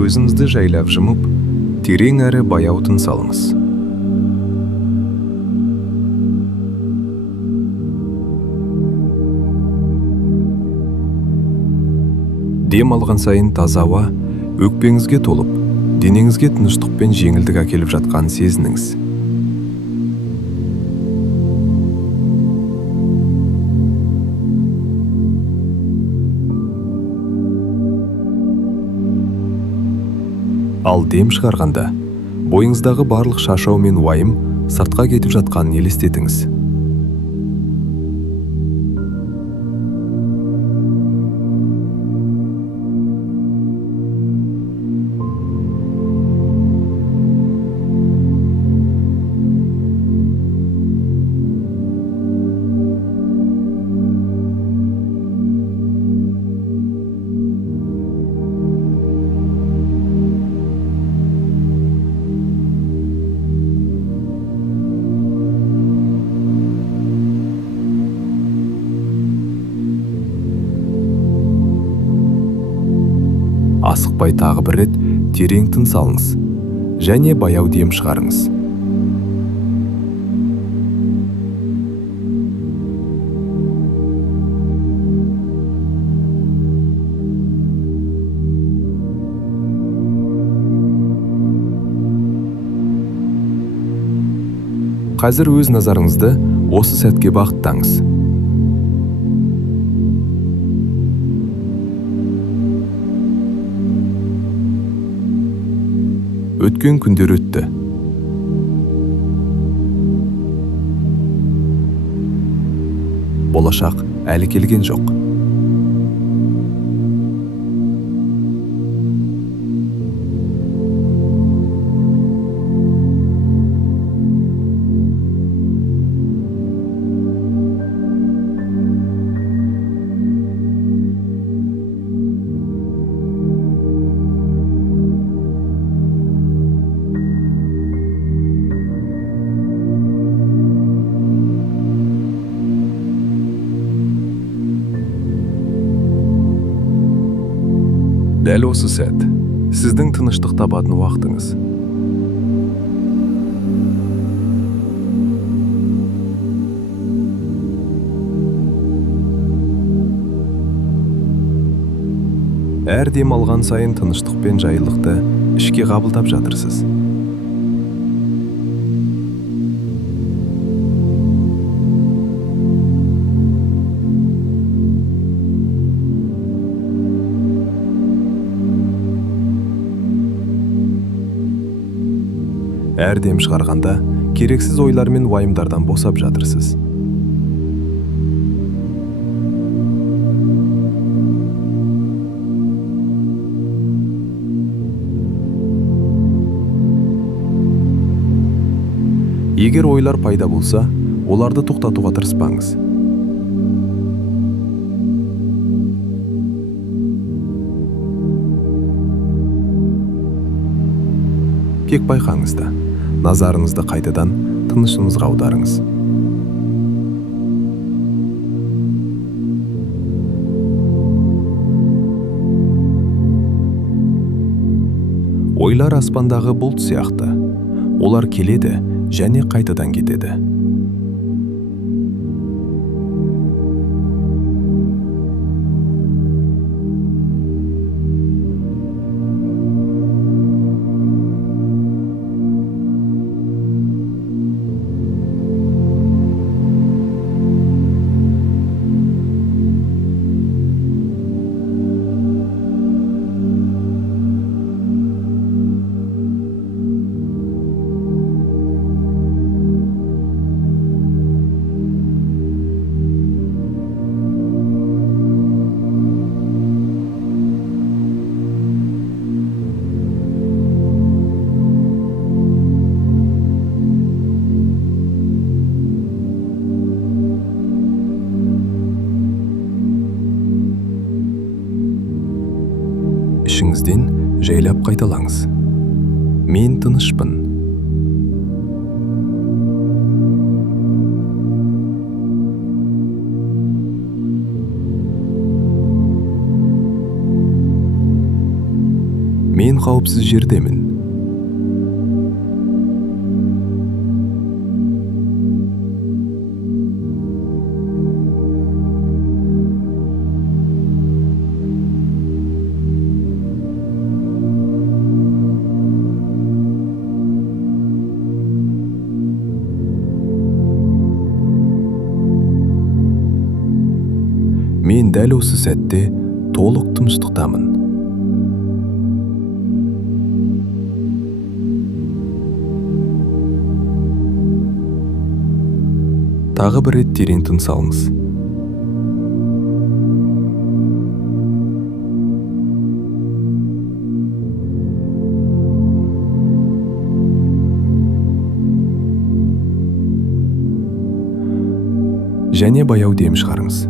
көзіңізді жайлап жұмып, терең әрі баяу тыныс алыңыз. Дем алған сайын таза ауа өкпеңізге толып, денеңізге тыныштық пен жеңілдік әкеліп жатқанын сезініңіз. Ал дем шығарғанда, бойыңыздағы барлық шашау мен уайым сыртқа кетіп жатқанын елестетіңіз. Асықпай тағы бір рет терең тыныс алыңыз және баяу дем шығарыңыз. Қазір өз назарыңызды осы сәтке бағыттаңыз. Өткен күндер өтті. Болашақ әлі келген жоқ. Дәл осы сәт, сіздің тыныштық табатын уақытыңыз. Әр дем алған сайын тыныштық пен жайлылықты ішке қабылдап жатырсыз. Әр дем шығарғанда керексіз ойлар мен уайымдардан босап жатырсыз. Егер ойлар пайда болса, оларды тоқтатуға тырыспаңыз. Тек байқаңыз да, назарыңызды қайтадан тынышыңызға аударыңыз. Ойлар аспандағы бұлт сияқты. Олар келеді және қайтадан кетеді. ішіңізден жайлап қайталаңыз. Мен тынышпын. Мен қауіпсіз жердемін. Мен дәл осы сәтте толық тыныштықтамын. Тағы бір рет терең тыныс алыңыз. Және баяу дем шығарыңыз.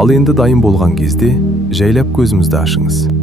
Ал енді дайын болған кезде жайлап көзіңізді ашыңыз.